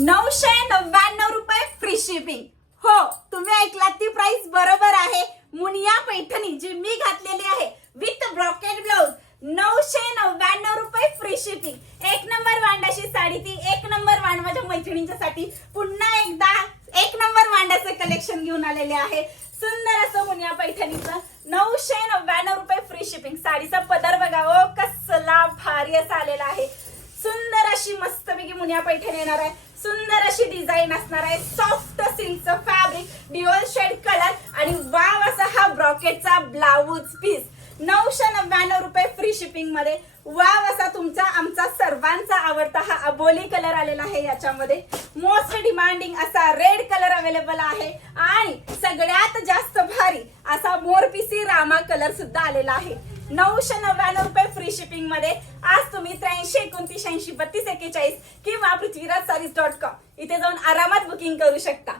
999 रुपये free shipping. हो, तुम्ही ऐकलात ती प्राइस बरोबर आहे। मुनिया पैठणी जी मी घातलेली आहे विथ ब्रॉकेट ब्लाउज 999 रुपये फ्री शिपिंग। एक नंबर वांडाशी साडी, ती एक नंबर वांड माझ्या मैत्रिणींच्यासाठी पुन्हा एकदा एक नंबर वांड्याचं कलेक्शन घेऊन आलेले आहे। सुंदर असं मुनिया पैठणीचं 999 रुपये फ्री शिपिंग। साडीचा पदर बघा ओ, कसला भारी असा आलेला आहे। सुंदर अशी मस्तपैकी मुनिया पैठणी येणार आहे। सुंदर अशी डिझाइन असणार आहे। सॉफ्ट सिल्कचं फॅब्रिक, ड्युअल शेड कलर आणि वाव असा हा ब्रॉकेटचा ब्लाउज पीस 999 रुपये फ्री शिपिंग मध्ये। वाव असा तुमचा आमचा सर्वांचा आवडता हा अबोली कलर आलेला आहे। याच्यामध्ये मोस्ट डिमांडिंग असा रेड कलर अवेलेबल आहे आणि सगळ्यात जास्त भारी असा मोरपिसी रामा कलर सुद्धा आलेला आहे। 999 रुपये फ्री शिपिंग मध्ये। आज तुम्ही 83 29 80 32 41 किंवा पृथ्वीराज sarees.com इथे जाऊन आरामात बुकिंग करू शकता।